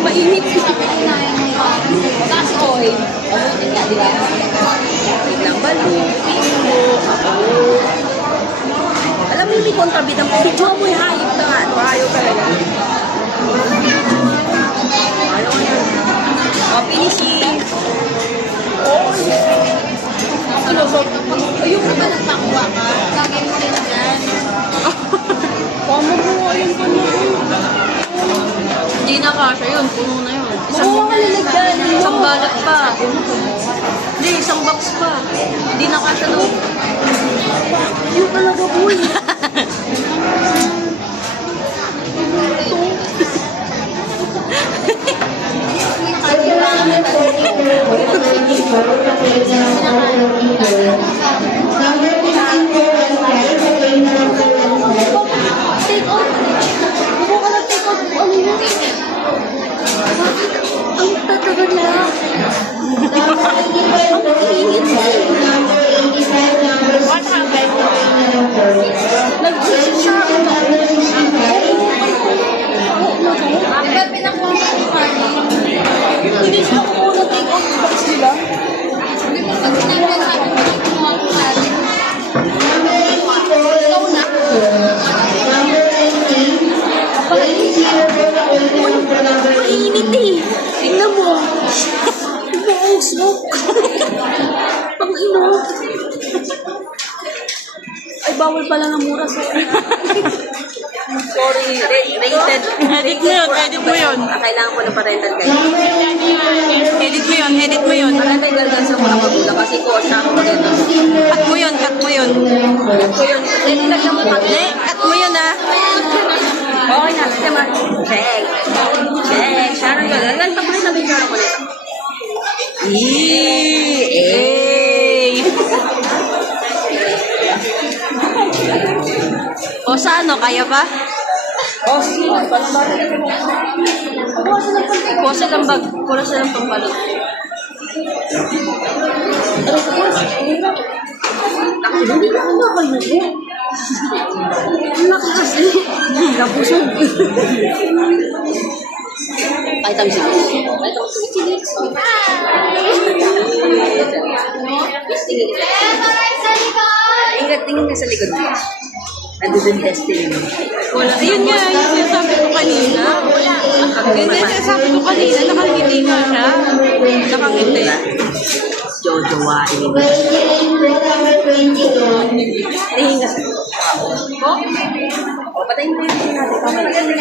Mainit. Gas oil. Abutin nga, di ba? Biglang balo, pingo, ako. Alam mo yung may kontrabida mo, si Joe mo'y hayop ka nga. Hayop talaga. Ayaw ko yan. O, finishing. Oh, ayun ka ba nagpakuha ka? Lagay mo rin dyan. Pamabuha yun pa na. Hindi na kasha yun, puno na yun. Isang balat pa. Hindi, isang box pa. Hindi na kasha doon. Yun talaga, boy. Hindi siya ako na take off box nila. Ikaw na. Mainit eh. Tingnan mo. Buong smoke. Pang-ino. Ay, bawal pala ng mura sa sorry, rated. Edit mo yun, edit mo yun. Kailangan ko ng parental guide. Edit mo yun, edit mo yun. Parental guidance ako ng magulang kasi ko siya ako maganda. Cut mo yun, cut mo yun. Ko yun. Nilagyan mo pag Cut mo yun ah. okay na, sige ma. Check. Check. Sharon yun. Lang tapunin natin Sharon ko nito. O sa ano, kaya ba? Oh, sige. Palambarin mo. Kuha lang bag, kuha lang pangbalot. Hindi na ako makalubo. Anak kasi. Nabusog. Ay, tabi si Liz. Ay, tabi si Liz. Tingin ka sa likod mo. Nandun testing mo. Wala. Ayun nga, yung sinasabi ko kanina. Wala. Yun nga sinasabi ko kanina, nakangiti nga siya. Nakangiti. Jojowain. Tingin ka sa... O, patayin mo yung natin.